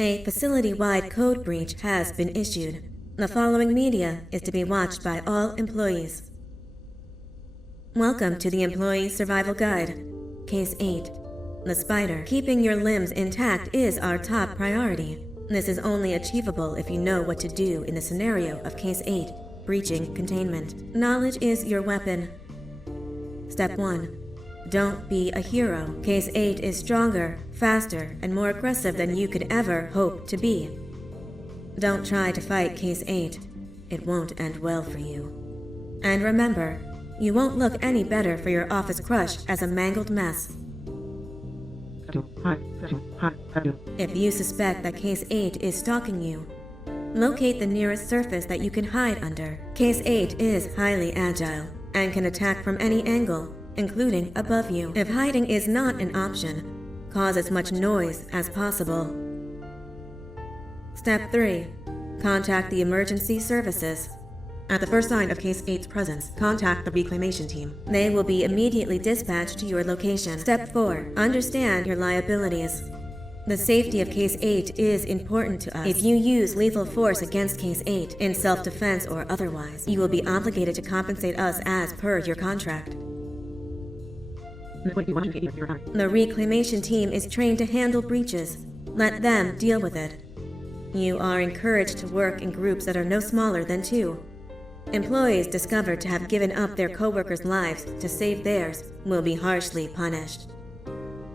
A facility-wide code breach has been issued. The following media is to be watched by all employees. Welcome to the Employee Survival Guide. Case 8. The spider. Keeping your limbs intact is our top priority. This is only achievable if you know what to do in the scenario of Case 8, breaching containment. Knowledge is your weapon. Step 1. Don't be a hero. Case 8 is stronger, faster, and more aggressive than you could ever hope to be. Don't try to fight Case 8. It won't end well for you. And remember, you won't look any better for your office crush as a mangled mess. If you suspect that Case 8 is stalking you, locate the nearest surface that you can hide under. Case 8 is highly agile and can attack from any angle, including above you. If hiding is not an option, cause as much noise as possible. Step 3. Contact the emergency services. At the first sign of Case 8's presence, contact the reclamation team. They will be immediately dispatched to your location. Step 4. Understand your liabilities. The safety of Case 8 is important to us. If you use lethal force against Case 8, in self-defense or otherwise, you will be obligated to compensate us as per your contract. The reclamation team is trained to handle breaches. Let them deal with it. You are encouraged to work in groups that are no smaller than 2. Employees discovered to have given up their coworkers' lives to save theirs will be harshly punished.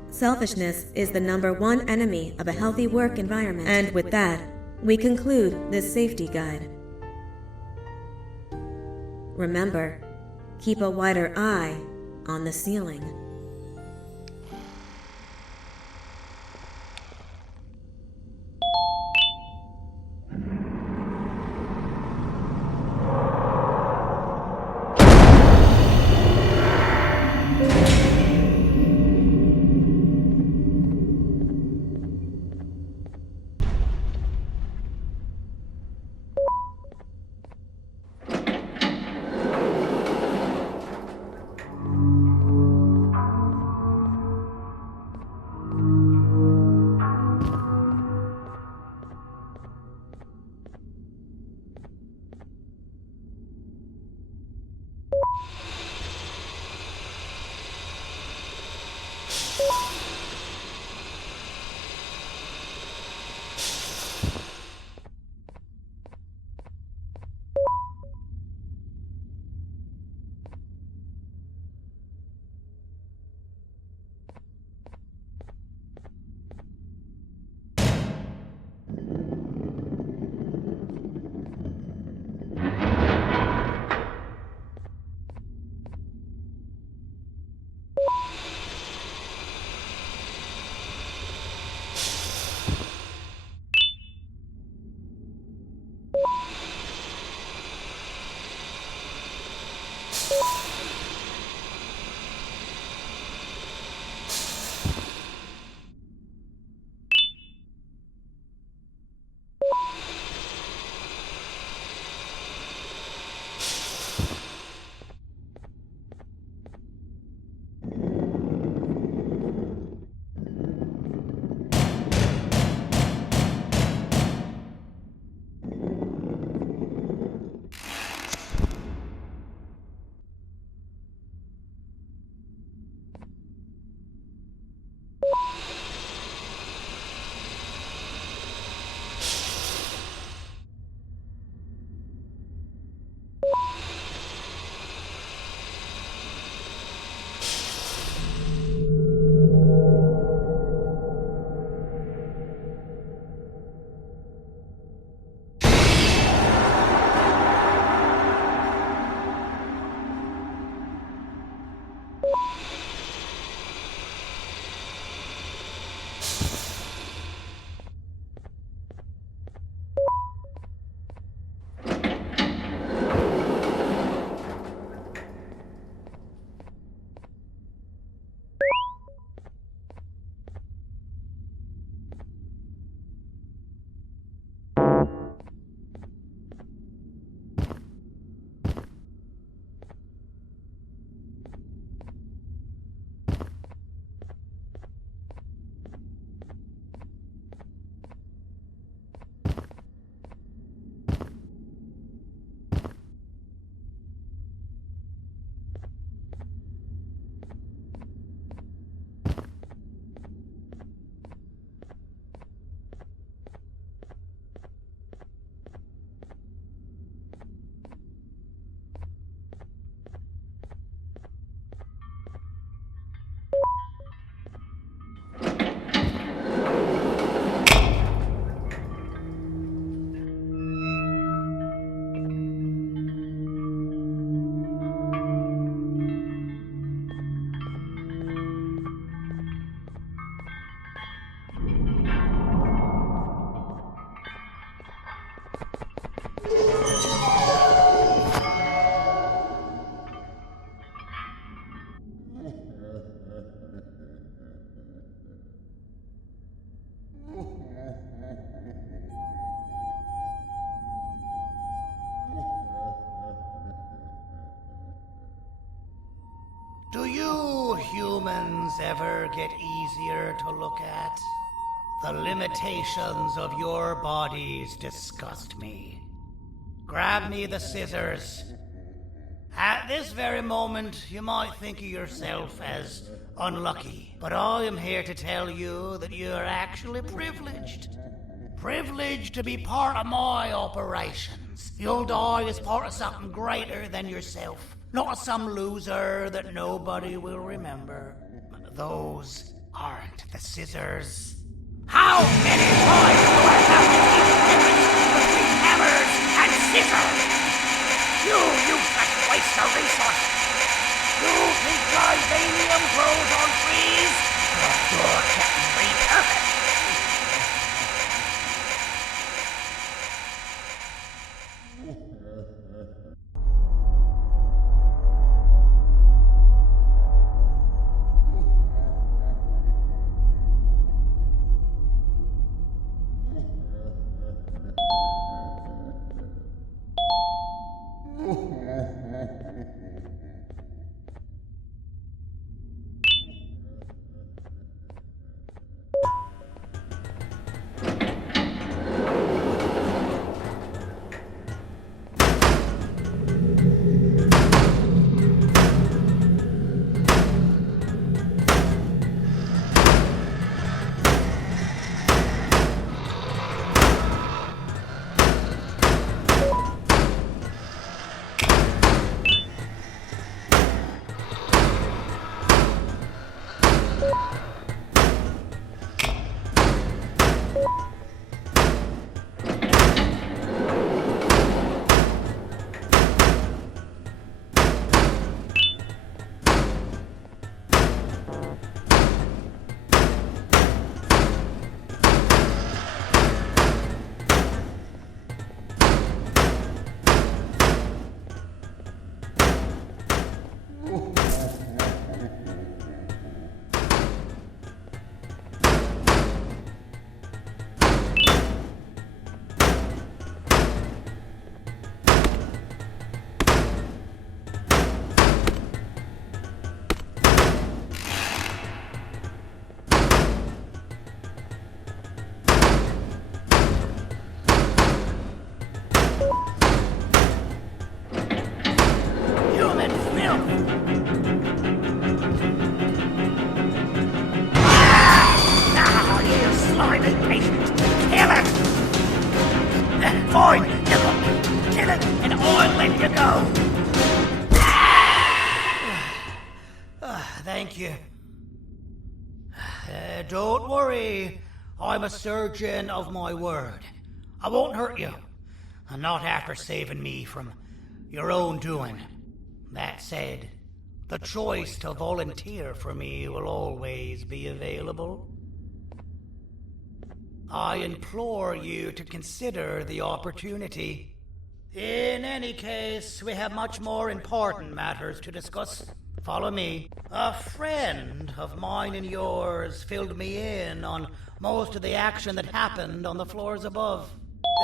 Selfishness is the #1 enemy of a healthy work environment. And with that, we conclude this safety guide. Remember, keep a wider eye on the ceiling. you humans ever get easier to look at? The limitations of your bodies disgust me. Grab me the scissors. At this very moment, you might think of yourself as unlucky, but I am here to tell you that you are actually privileged. Privileged to be part of my operations. You'll die as part of something greater than yourself, not as some loser that nobody will remember. Those aren't the scissors. How many times do I have to teach the difference between hammers and scissors? You useless waste of resources! You think titanium grows on trees? You're getting repurposed! Fine, you got me. Kill it, and I'll let you go. Thank you. Don't worry. I'm a surgeon of my word. I won't hurt you. And not after saving me from your own doing. That said, the choice to volunteer for me will always be available. I implore you to consider the opportunity. In any case, we have much more important matters to discuss. Follow me. A friend of mine and yours filled me in on most of the action that happened on the floors above.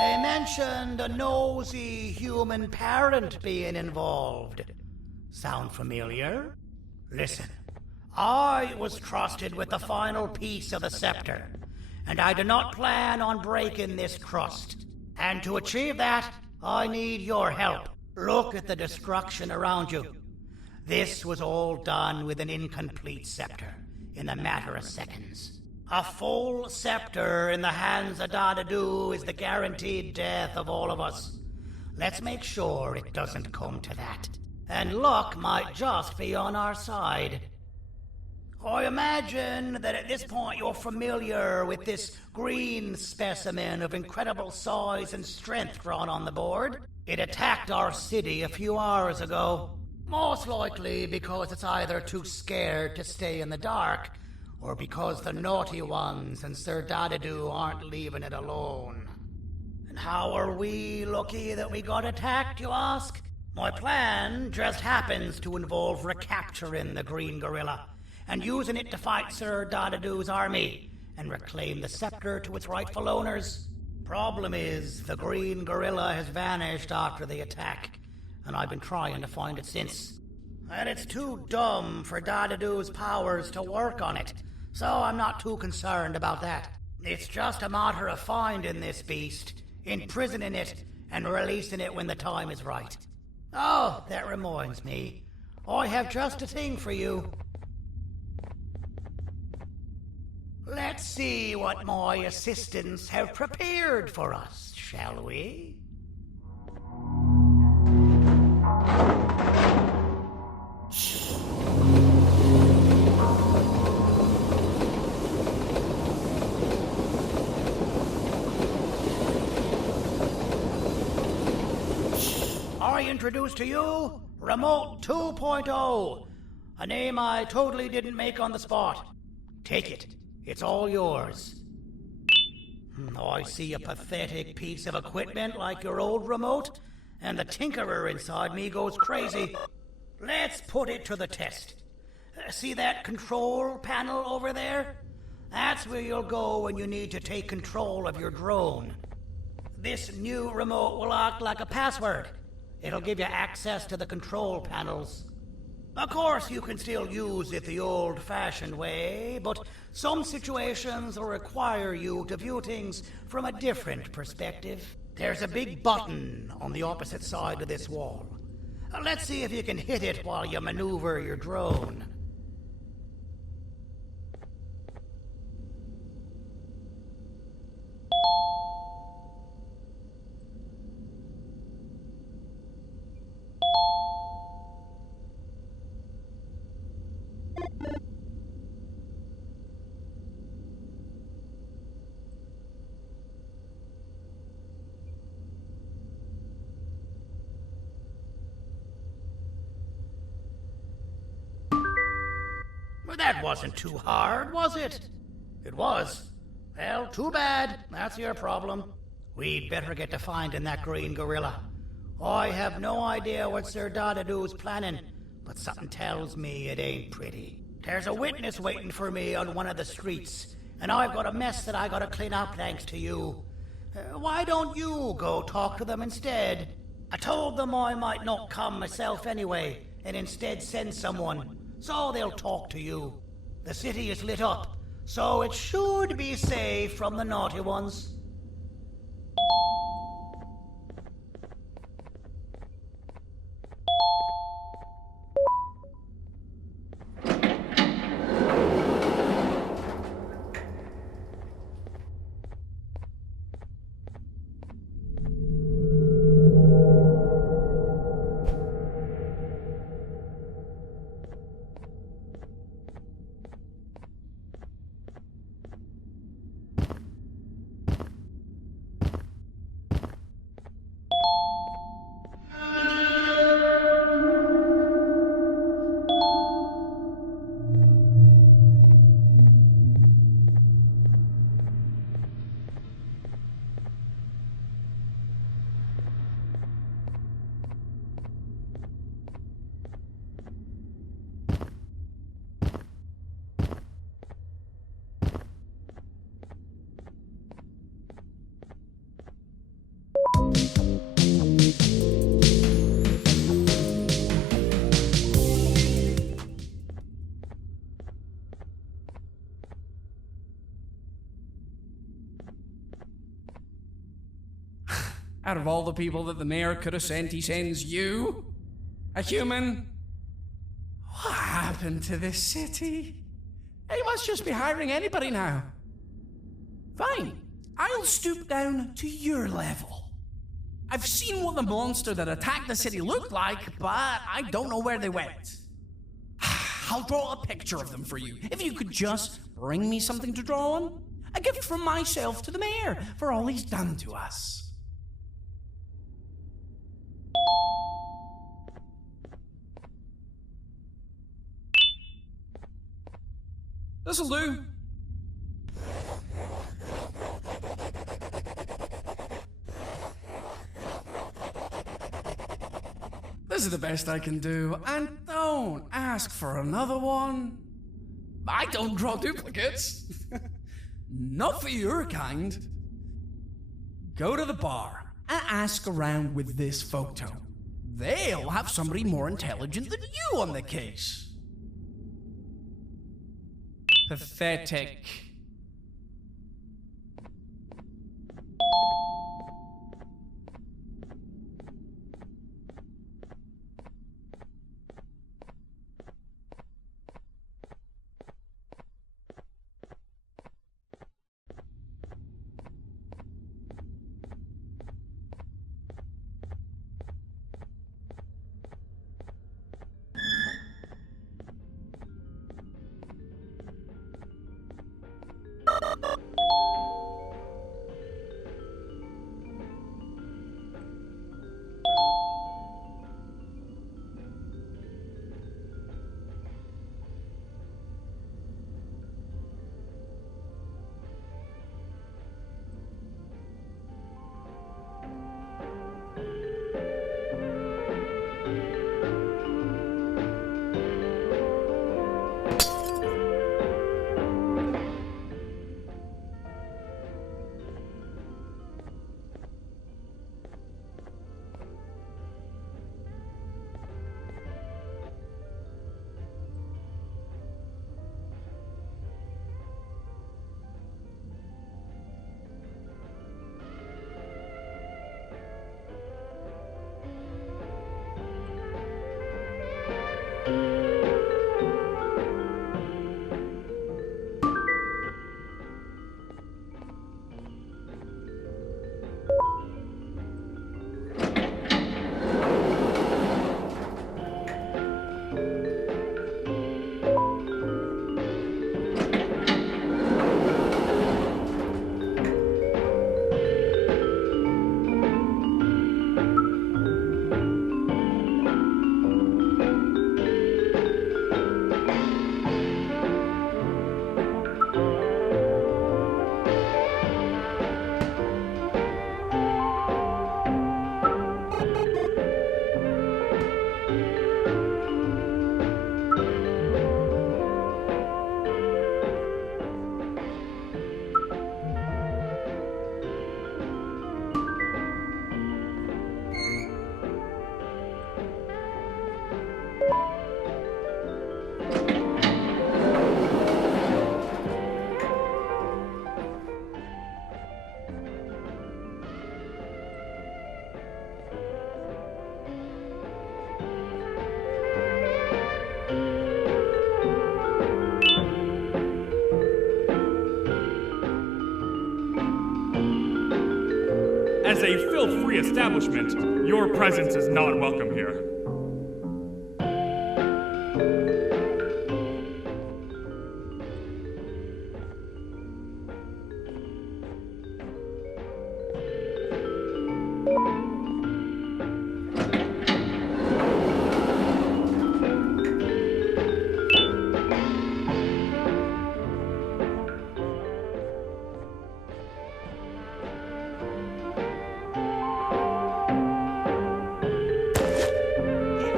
They mentioned a nosy human parent being involved. Sound familiar? Listen, I was trusted with the final piece of the scepter, and I do not plan on breaking this trust. And to achieve that, I need your help. Look at the destruction around you. This was all done with an incomplete scepter, in a matter of seconds. A full scepter in the hands of Dadadu is the guaranteed death of all of us. Let's make sure it doesn't come to that. And luck might just be on our side. I imagine that at this point you're familiar with this green specimen of incredible size and strength drawn on the board. It attacked our city a few hours ago. Most likely because it's either too scared to stay in the dark, or because the naughty ones and Sir Dadadu aren't leaving it alone. And how are we lucky that we got attacked, you ask? My plan just happens to involve recapturing the green gorilla and using it to fight Sir Dadadu's army and reclaim the scepter to its rightful owners. Problem is, the green gorilla has vanished after the attack, and I've been trying to find it since. And it's too dumb for Dadadoo's powers to work on it, so I'm not too concerned about that. It's just a matter of finding this beast, imprisoning it, and releasing it when the time is right. Oh, that reminds me. I have just a thing for you. Let's see what my assistants have prepared for us, shall we? I introduce to you Remote 2.0, a name I totally didn't make on the spot. Take it. It's all yours. I see a pathetic piece of equipment like your old remote, and the tinkerer inside me goes crazy. Let's put it to the test. See that control panel over there? That's where you'll go when you need to take control of your drone. This new remote will act like a password. It'll give you access to the control panels. Of course, you can still use it the old-fashioned way, but some situations will require you to view things from a different perspective. There's a big button on the opposite side of this wall. Let's see if you can hit it while you maneuver your drone. Well, that wasn't too hard, was it? It was. Well, too bad. That's your problem. We'd better get to finding that green gorilla. I have no idea what Sir Dadadoo's planning, but something tells me it ain't pretty. There's a witness waiting for me on one of the streets, and I've got a mess that I gotta clean up thanks to you. Why don't you go talk to them instead? I told them I might not come myself anyway, and instead send someone, so they'll talk to you. The city is lit up, so it should be safe from the naughty ones. Out of all the people that the mayor could have sent, he sends you? A human? What happened to this city? He must just be hiring anybody now. Fine, I'll stoop down to your level. I've seen what the monster that attacked the city looked like, but I don't know where they went. I'll draw a picture of them for you, if you could just bring me something to draw on. A gift from myself to the mayor for all he's done to us. This'll do. This is the best I can do, and don't ask for another one. I don't draw duplicates. Not for your kind. Go to the bar and ask around with this photo. they'll have somebody more intelligent than you on the case. Pathetic. As a filth-free establishment, your presence is not welcome here.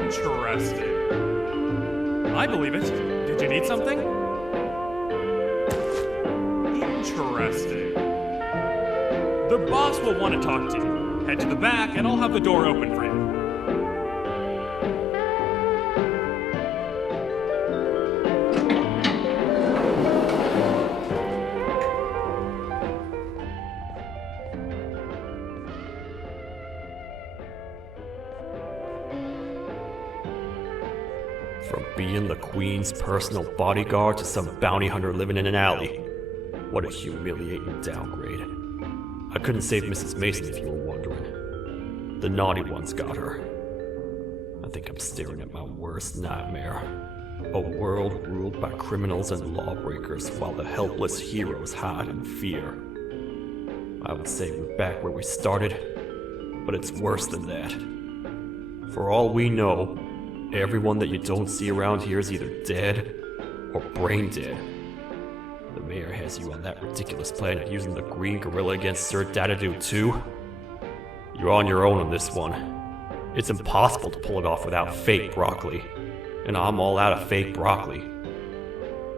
Interesting. I believe it. Did you need something? Interesting. The boss will want to talk to you. Head to the back and I'll have the door open for you. From being the Queen's personal bodyguard to some bounty hunter living in an alley. What a humiliating downgrade. I couldn't save Mrs. Mason if you were wondering. The naughty ones got her. I think I'm staring at my worst nightmare. A world ruled by criminals and lawbreakers while the helpless heroes hide in fear. I would say we're back where we started, but it's worse than that. For all we know, everyone that you don't see around here is either dead or brain dead. The mayor has you on that ridiculous plan of using the green gorilla against Sir Dadadoo too. You're on your own on this one. It's impossible to pull it off without fake broccoli. And I'm all out of fake broccoli.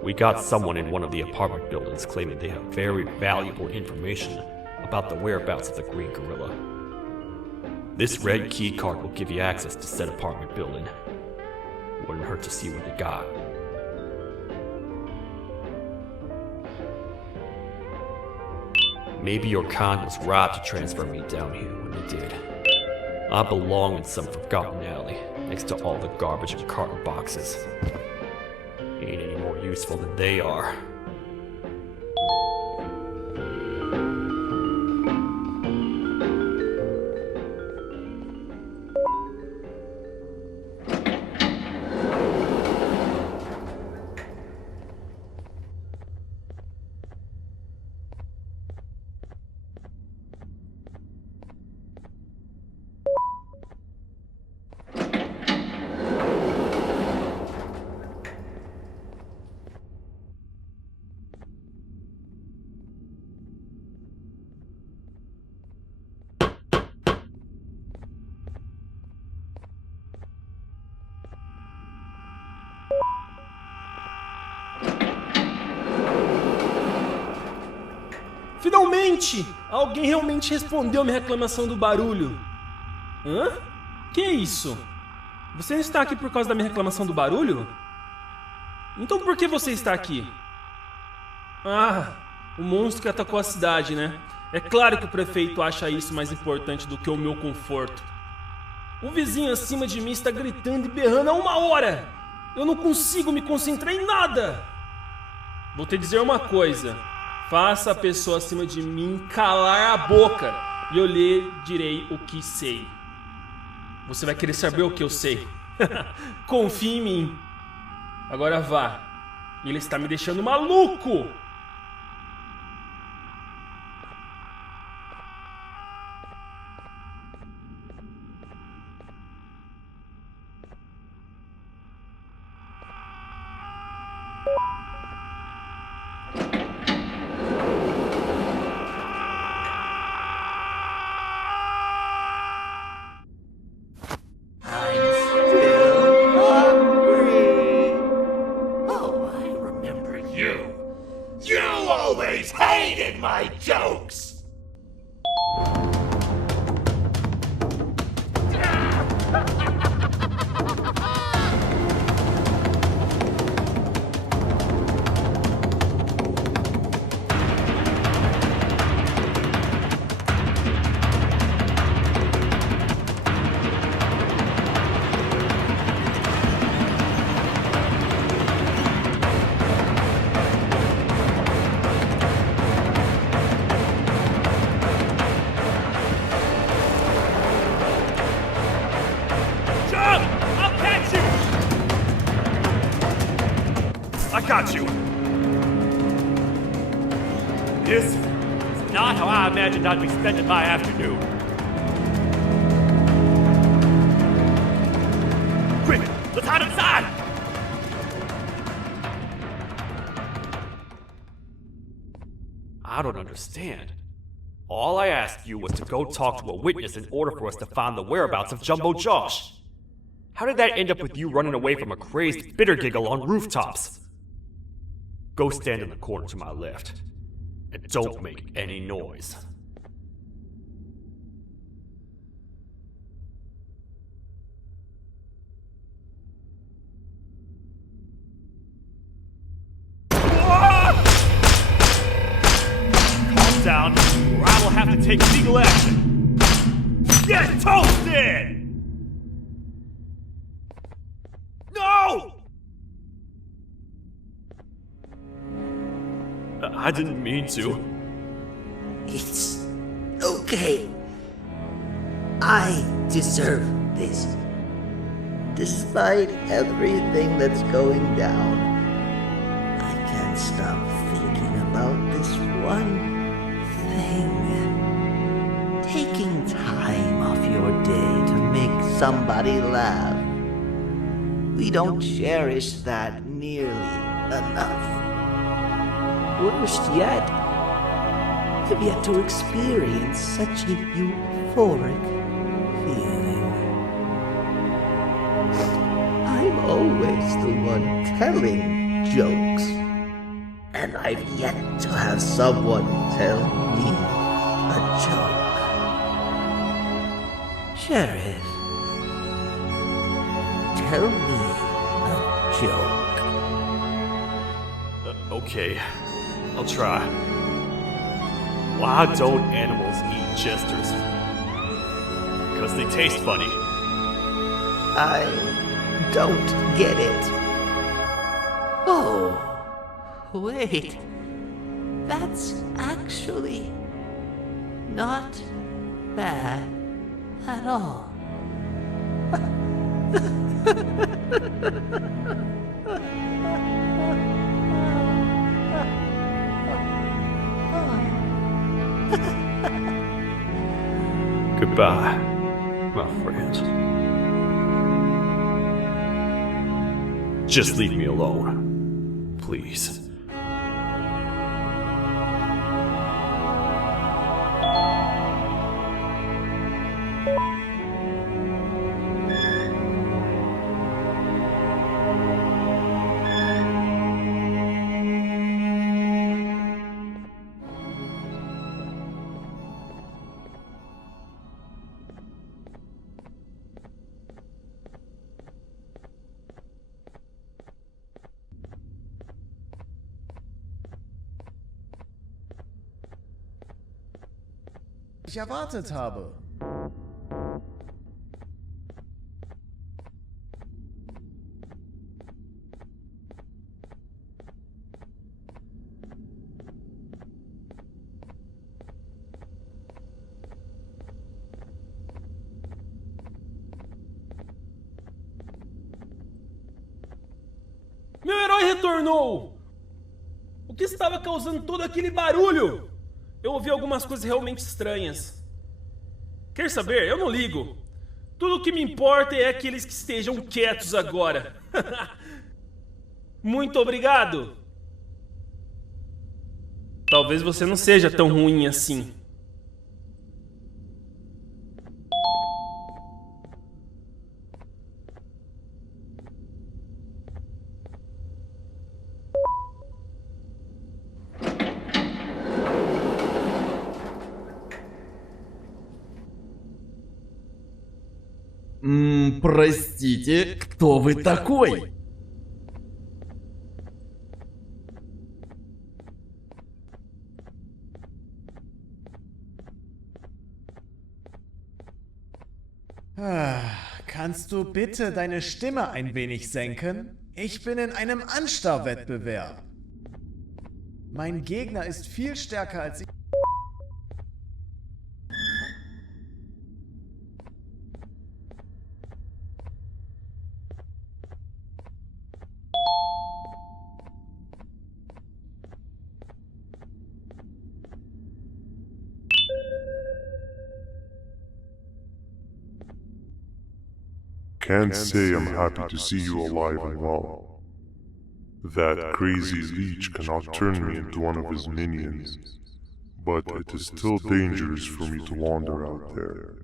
We got someone in one of the apartment buildings claiming they have very valuable information about the whereabouts of the green gorilla. This red key card will give you access to said apartment building. Wouldn't hurt to see what they got. Maybe your con was robbed to transfer me down here when they did. I belong in some forgotten alley, next to all the garbage and carton boxes. Ain't any more useful than they are. Finalmente! Alguém realmente respondeu minha reclamação do barulho. Hã? Que é isso? Você não está aqui por causa da minha reclamação do barulho? Então por que você está aqui? Ah, o monstro que atacou a cidade, né? É claro que o prefeito acha isso mais importante do que o meu conforto. O vizinho acima de mim está gritando e berrando há 1 hora! Eu não consigo me concentrar em nada! Vou te dizer uma coisa. Faça a pessoa acima de mim calar a boca e eu lhe direi o que sei. Você vai querer saber o que eu sei. Confie em mim. Agora vá. Ele está me deixando maluco. Hated my jokes! I got you! This is not how I imagined I'd be spending my afternoon. Quick, let's hide inside! I don't understand. All I asked you was to go talk to a witness in order for us to find the whereabouts of Jumbo Josh. How did that end up with you running away from a crazed bitter giggle on rooftops? Go stand in the corner to my left, and don't make any noise. Calm down, or I will have to take legal action. Get toasted! No! I didn't mean to. It's okay. I deserve this. Despite everything that's going down, I can't stop thinking about this one thing. Taking time off your day to make somebody laugh. We don't cherish that nearly enough. Worst yet, I've yet to experience such a euphoric feeling. I'm always the one telling jokes, and I've yet to have someone tell me a joke. Sheriff, tell me a joke. Okay, I'll try. Why don't animals eat jesters? Because they taste funny. I don't get it. Oh, wait. That's actually not bad at all. Goodbye, my friend. Just leave me alone, please. Ich erwartet habe. Meu herói retornou! O que estava causando todo aquele barulho? Eu ouvi algumas coisas realmente estranhas. Quer saber? Eu não ligo. Tudo o que me importa é aqueles que estejam quietos agora. Muito obrigado. Talvez você não seja tão ruim assim. Простите, кто вы такой? Kannst du bitte deine Stimme ein wenig senken? Ich bin in einem Anstarrwettbewerb. Mein Gegner ist viel stärker als ich. Can't say I'm happy to see you alive and well. That crazy leech cannot turn me into one of his minions, but it is still dangerous for me to wander out there.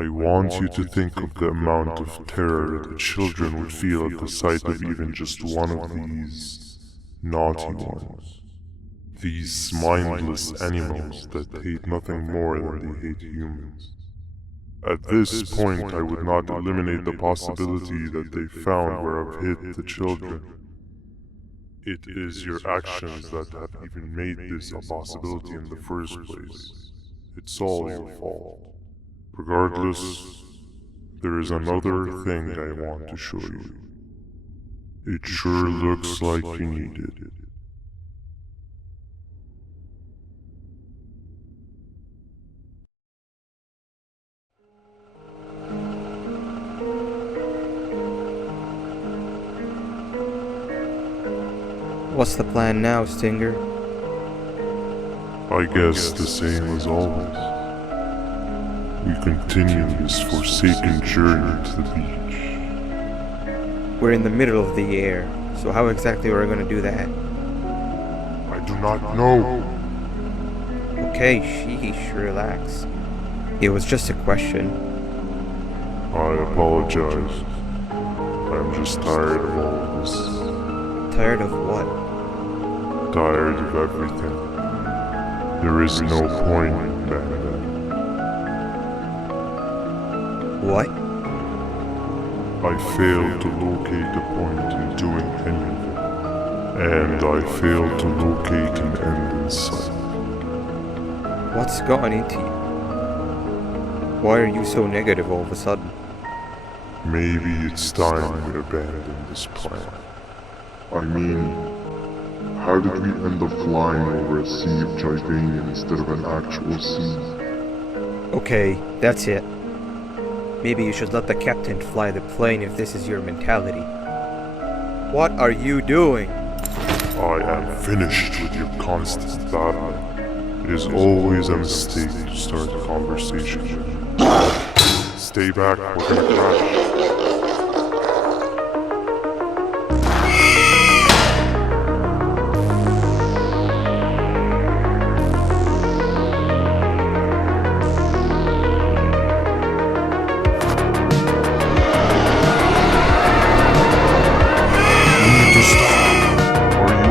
I want you to think of the amount of terror the children would feel at the sight of even just one of these naughty ones. These mindless animals that hate nothing more than they hate humans. At this point, I would not eliminate the possibility that they found where I've hid the children. It is your actions that have even made this a possibility in the first place. It's all your fault. Regardless, there is another thing I want to show you. It sure looks like you need it. What's the plan now, Stinger? I guess the same as always. We continue this forsaken journey to the beach. We're in the middle of the air, so how exactly are we going to do that? I do not know. Okay, sheesh, relax. It was just a question. I apologize. I'm just tired of all of this. Tired of what? Tired of everything. There is no point, man. What? I failed to locate the point in doing any of it. And I failed to locate an end in sight. What's gotten into you? Why are you so negative all of a sudden? Maybe it's time we abandon this plan. I mean, how did we end up flying over a sea of Jivania instead of an actual sea? Okay, that's it. Maybe you should let the captain fly the plane if this is your mentality. What are you doing? I am finished with your constant battling. It is always a mistake to start a conversation. Stay back, we're gonna crash.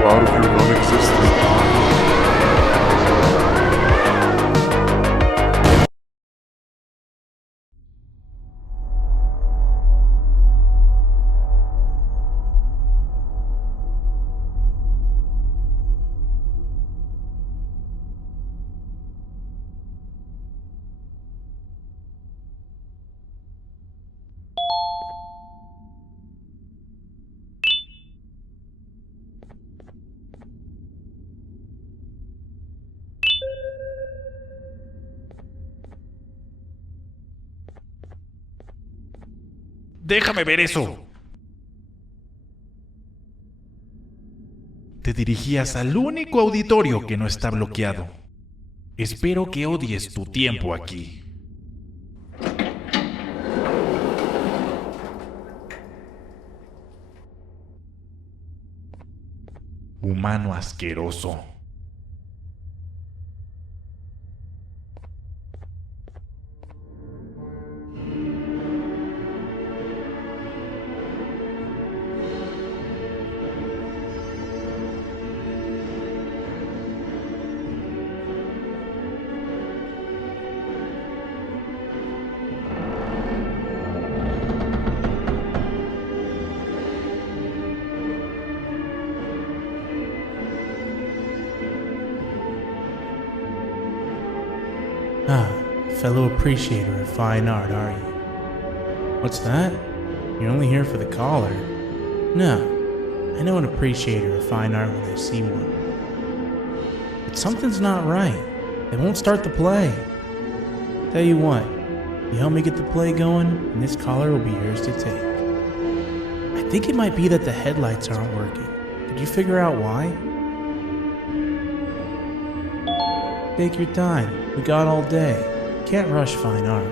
Out of your non-existent Déjame ver eso. Te dirigías al único auditorio que no está bloqueado. Espero que odies tu tiempo aquí. Humano asqueroso. Ah, fellow appreciator of fine art, are you? What's that? You're only here for the collar. No, I know an appreciator of fine art when I see one. But something's not right. They won't start the play. Tell you what, you help me get the play going, and this collar will be yours to take. I think it might be that the headlights aren't working. Did you figure out why? Take your time. We got all day. Can't rush fine art.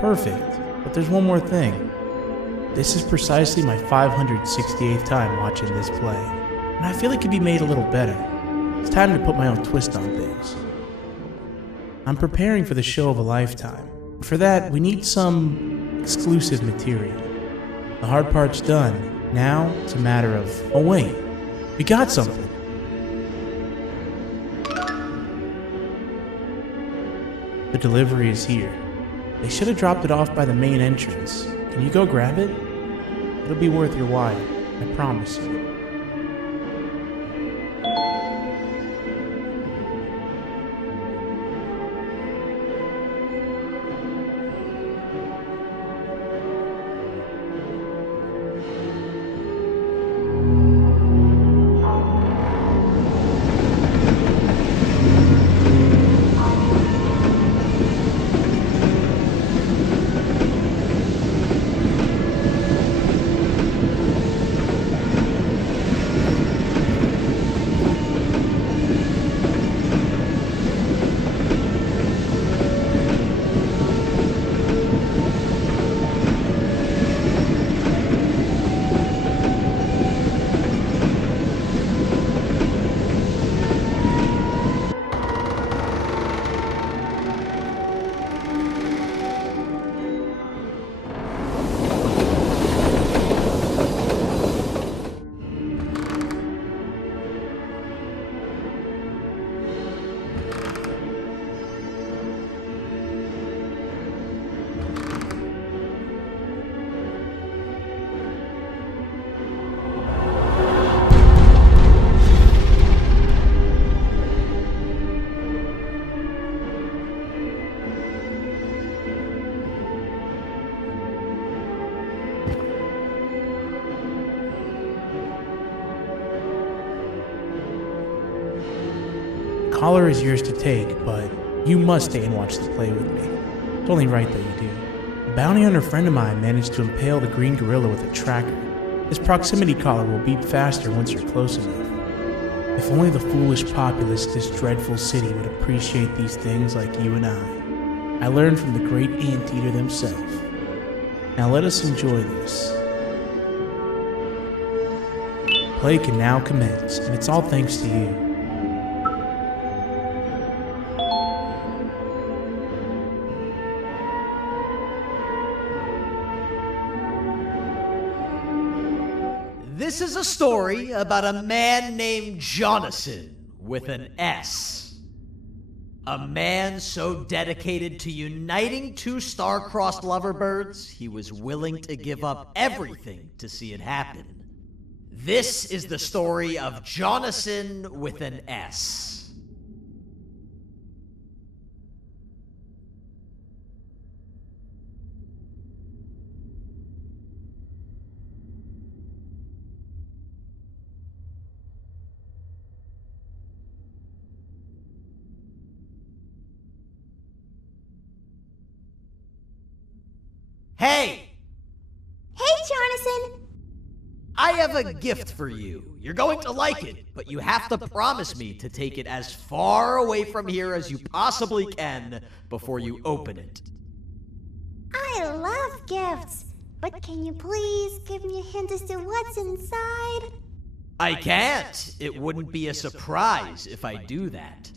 Perfect. But there's one more thing. This is precisely my 568th time watching this play, and I feel it could be made a little better. It's time to put my own twist on things. I'm preparing for the show of a lifetime. For that, we need some exclusive material. The hard part's done. Now it's a matter of, oh wait, we got something. The delivery is here. They should have dropped it off by the main entrance. Can you go grab it? It'll be worth your while, I promise you. Collar is yours to take, but you must stay and watch the play with me. It's only right that you do. A bounty hunter friend of mine managed to impale the green gorilla with a tracker. This proximity collar will beep faster once you're close enough. If only the foolish populace of this dreadful city would appreciate these things like you and I. I learned from the great anteater themselves. Now let us enjoy this. Play can now commence, and it's all thanks to you. This is a story about a man named Jonathan with an S. A man so dedicated to uniting two star-crossed loverbirds, he was willing to give up everything to see it happen. This is the story of Jonathan with an S. Hey! Hey, Jonathan! I have a gift for you. You're going to like it, but you have to promise me to take it as far away from here as you possibly can before you open it. I love gifts, but can you please give me a hint as to what's inside? I can't. It wouldn't be a surprise if I do that.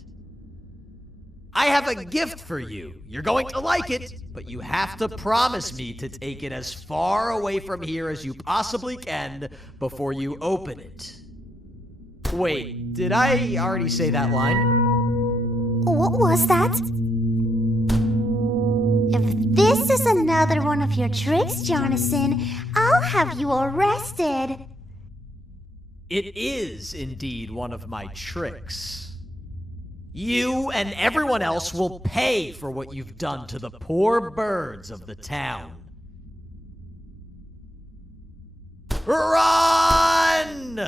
I have a gift for you. You're going to like it, but you have to promise me to take it as far away from here as you possibly can before you open it. Wait, did I already say that line? What was that? If this is another one of your tricks, Jonathan, I'll have you arrested. It is indeed one of my tricks. You and everyone else will pay for what you've done to the poor birds of the town. Run!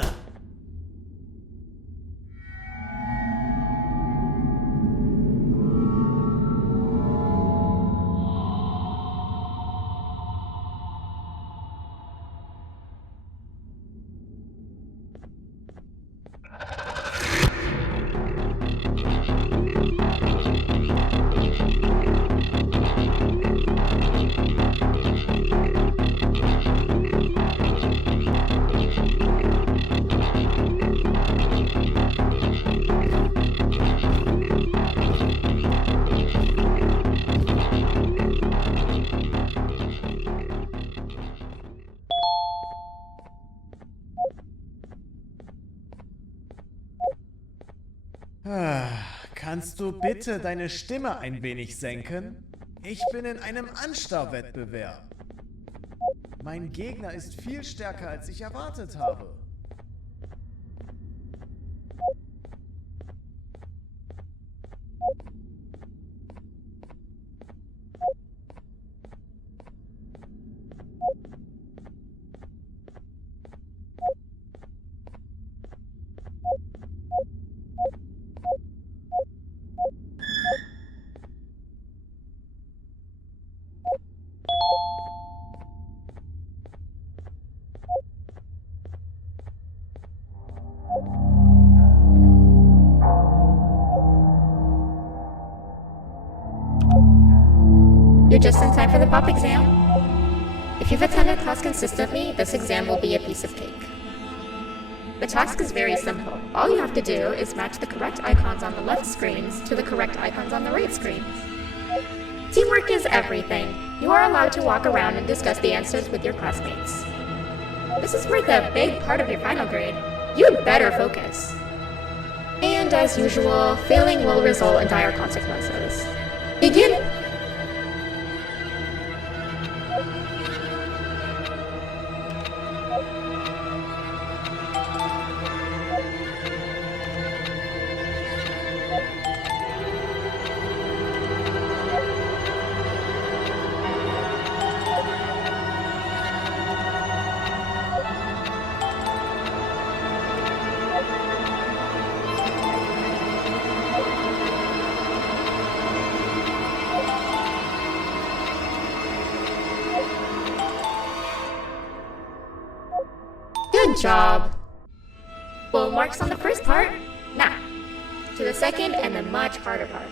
Kannst du bitte deine Stimme ein wenig senken? Ich bin in einem Anstarrwettbewerb. Mein Gegner ist viel stärker, als ich erwartet habe. You're just in time for the pop exam. If you've attended class consistently, this exam will be a piece of cake. The task is very simple. All you have to do is match the correct icons on the left screens to the correct icons on the right screens. Teamwork is everything. You are allowed to walk around and discuss the answers with your classmates. This is worth a big part of your final grade. You'd better focus. And as usual, failing will result in dire consequences. Begin! Good job. Full marks on the first part. Now, to the second and the much harder part.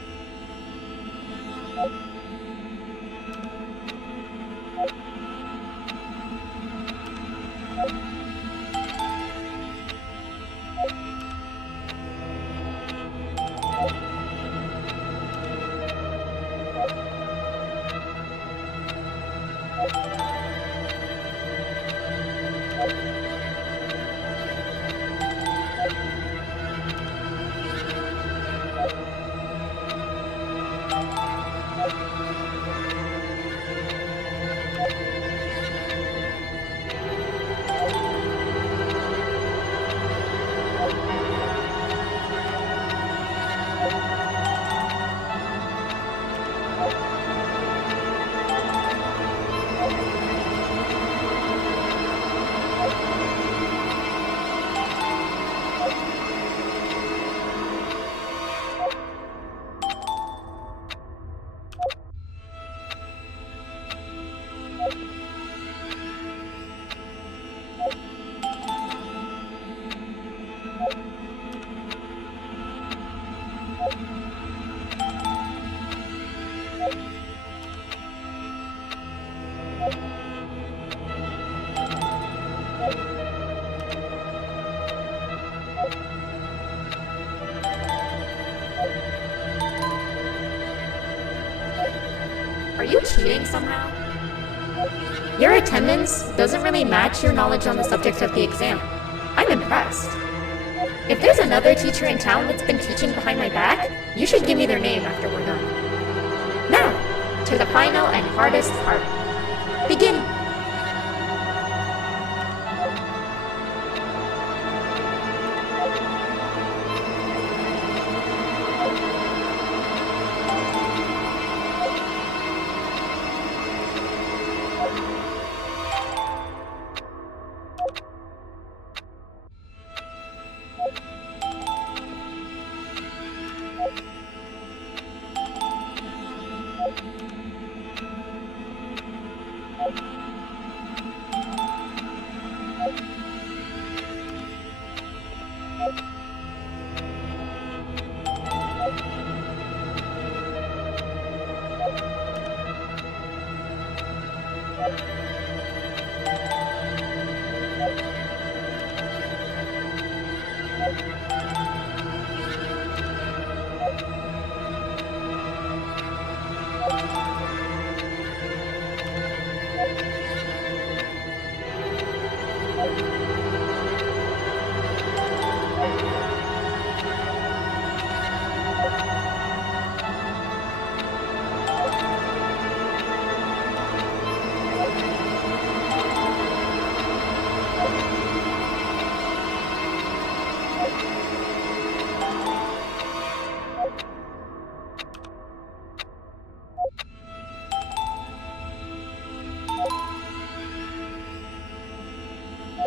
Are you cheating somehow? Your attendance doesn't really match your knowledge on the subject of the exam. I'm impressed. If there's another teacher in town that's been teaching behind my back, you should give me their name after we're done. Now, to the final and hardest part. Begin!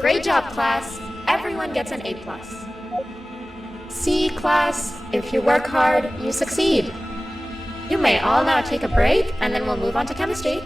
Great job, class. Everyone gets an A+. See, class, if you work hard, you succeed. You may all now take a break, and then we'll move on to chemistry.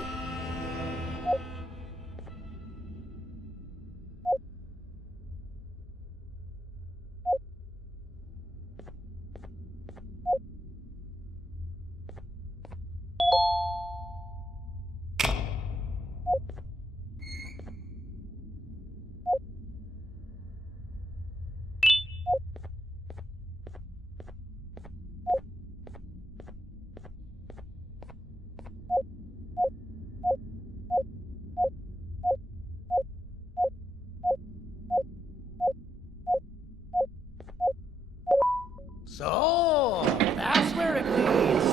So, that's where it leads.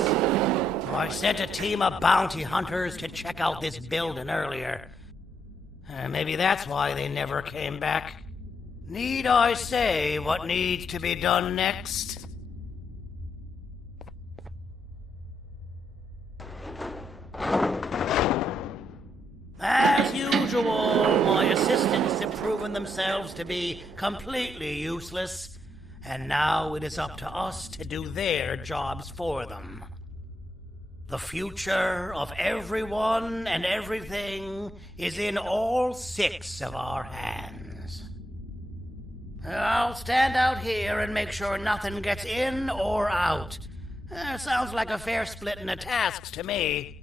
I sent a team of bounty hunters to check out this building earlier. Maybe that's why they never came back. Need I say what needs to be done next? As usual, my assistants have proven themselves to be completely useless, and now it is up to us to do their jobs for them. The future of everyone and everything is in all 6 of our hands. I'll stand out here and make sure nothing gets in or out. Sounds like a fair splitting of tasks to me.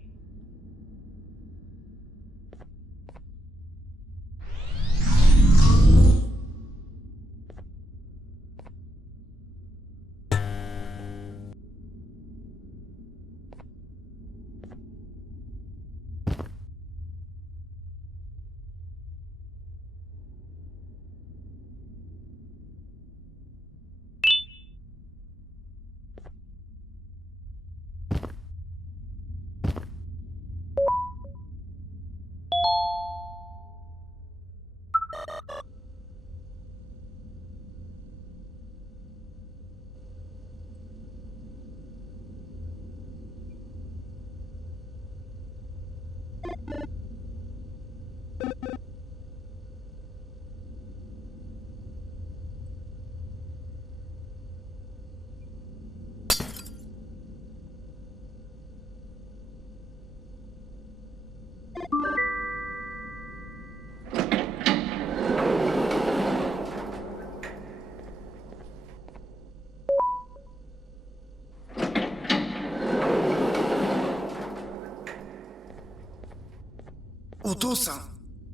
お父さん、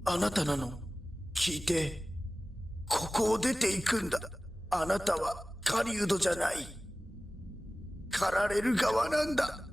あなたなの。聞いて。ここを出ていくんだ。あなたは狩人じゃない。狩られる側なんだ。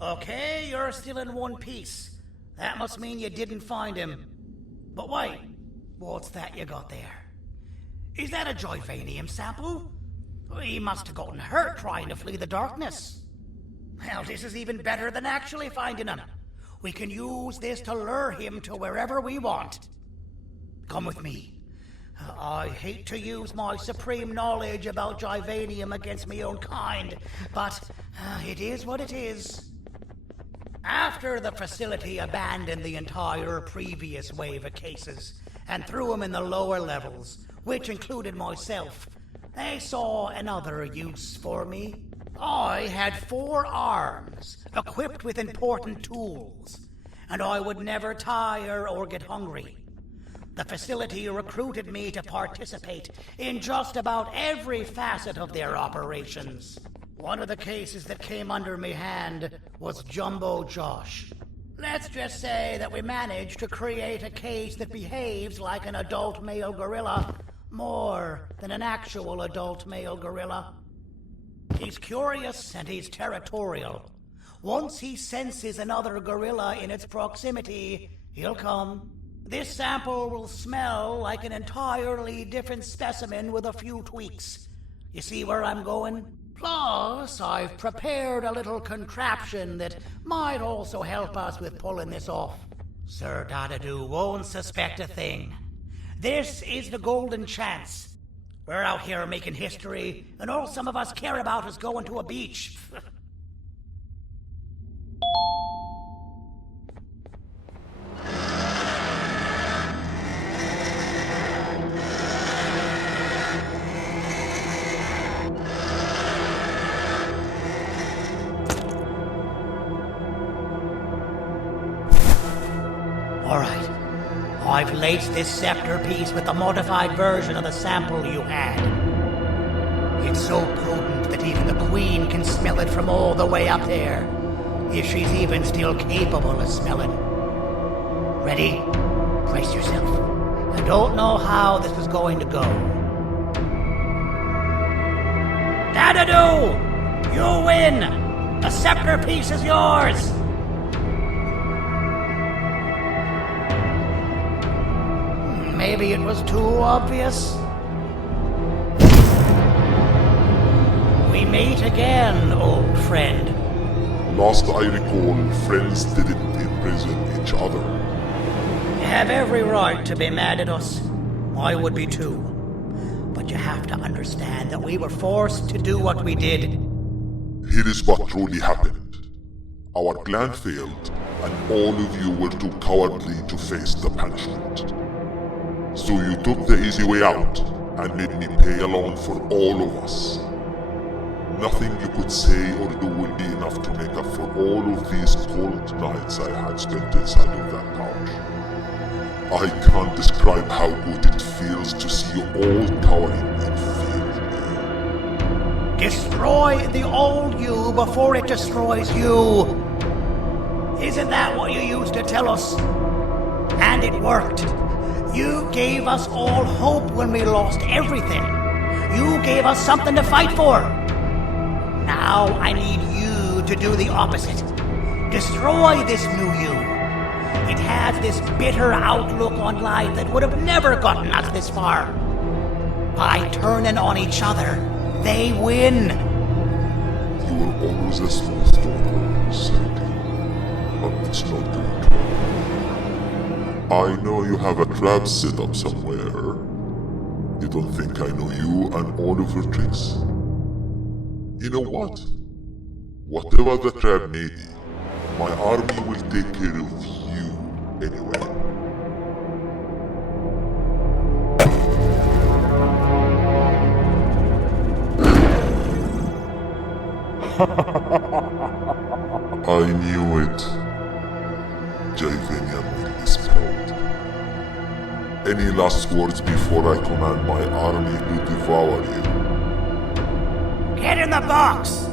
Okay, you're still in one piece. That must mean you didn't find him. But wait, what's that you got there? Is that a Joyvanium sample? He must have gotten hurt trying to flee the darkness. Well, this is even better than actually finding him. We can use this to lure him to wherever we want. Come with me. I hate to use my supreme knowledge about Joyvanium against my own kind, but it is what it is. After the facility abandoned the entire previous wave of cases and threw them in the lower levels, which included myself, they saw another use for me. I had 4 arms, equipped with important tools, and I would never tire or get hungry. The facility recruited me to participate in just about every facet of their operations. One of the cases that came under me hand was Jumbo Josh. Let's just say that we managed to create a case that behaves like an adult male gorilla, more than an actual adult male gorilla. He's curious and he's territorial. Once he senses another gorilla in its proximity, he'll come. This sample will smell like an entirely different specimen with a few tweaks. You see where I'm going? Plus, I've prepared a little contraption that might also help us with pulling this off. Sir Dadadoo won't suspect a thing. This is the golden chance. We're out here making history, and all some of us care about is going to a beach. Alright, I've laced this scepter piece with the modified version of the sample you had. It's so potent that even the Queen can smell it from all the way up there, if she's even still capable of smelling. Ready? Brace yourself. I don't know how this is going to go. Dadadoo! You win! The scepter piece is yours! maybe it was too obvious? We meet again, old friend. Last I recall, friends didn't imprison each other. You have every right to be mad at us. I would be too. But you have to understand that we were forced to do what we did. Here is what truly happened. Our plan failed, and all of you were too cowardly to face the punishment. So you took the easy way out, and made me pay alone for all of us. Nothing you could say or do will be enough to make up for all of these cold nights I had spent inside of that pouch. I can't describe how good it feels to see you all cowering in fear of me. Destroy the old you before it destroys you. Isn't that what you used to tell us? And it worked. You gave us all hope when we lost everything. You gave us something to fight for. Now I need you to do the opposite. Destroy this new you. It has this bitter outlook on life that would have never gotten us this far. By turning on each other, they win. You were always a smooth talker, Sandy. But it's not going to work. I know you have a trap set up somewhere. You don't think I know you and all of your tricks? You know what? Whatever the trap may be, my army will take care of you anyway. I knew it. Javanian will be spelled. Any last words before I command my army to devour you? Get in the box!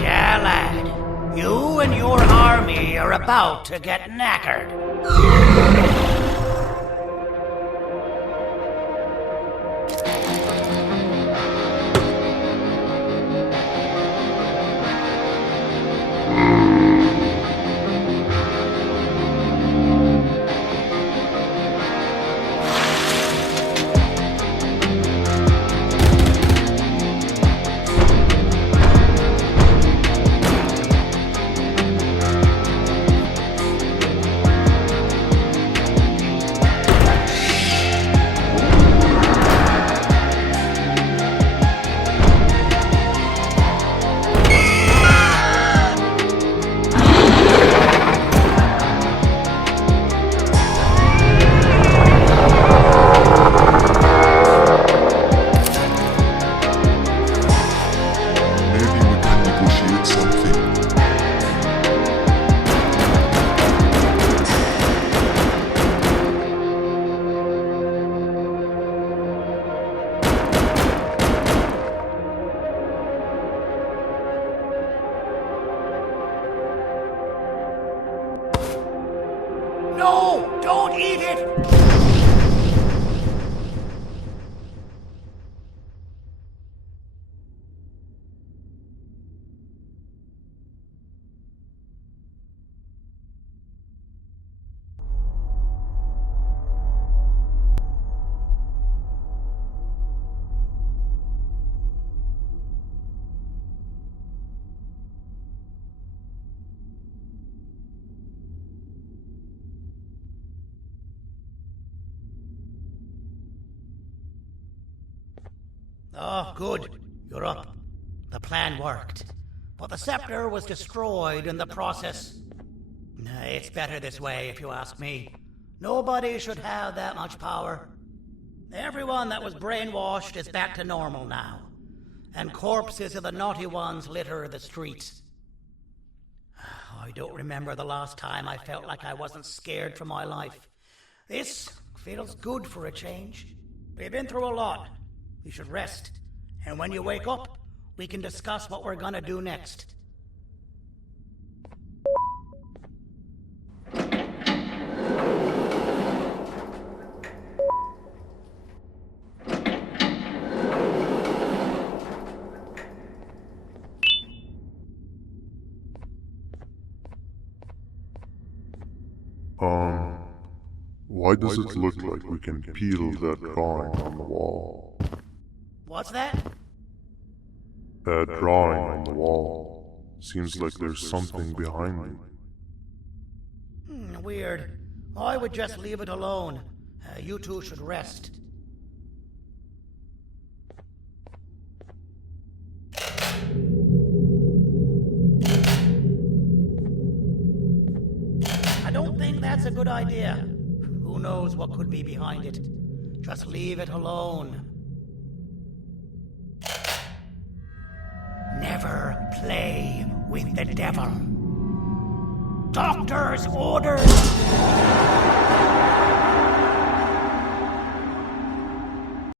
Yeah, lad. You and your army are about to get knackered. No! Don't eat it! Oh, good. You're up. The plan worked. But the scepter was destroyed in the process. It's better this way, if you ask me. Nobody should have that much power. Everyone that was brainwashed is back to normal now. And corpses of the naughty ones litter the streets. I don't remember the last time I felt like I wasn't scared for my life. This feels good for a change. We've been through a lot. You should rest. And when you wake up, we can discuss what we're gonna do next. Why does it look like we can peel that drawing on the wall? What's that? That drawing on the wall. Seems like there's something behind it. Weird. I would just leave it alone. You two should rest. I don't think that's a good idea. Who knows what could be behind it? Just leave it alone. Never play with the devil. Doctor's orders!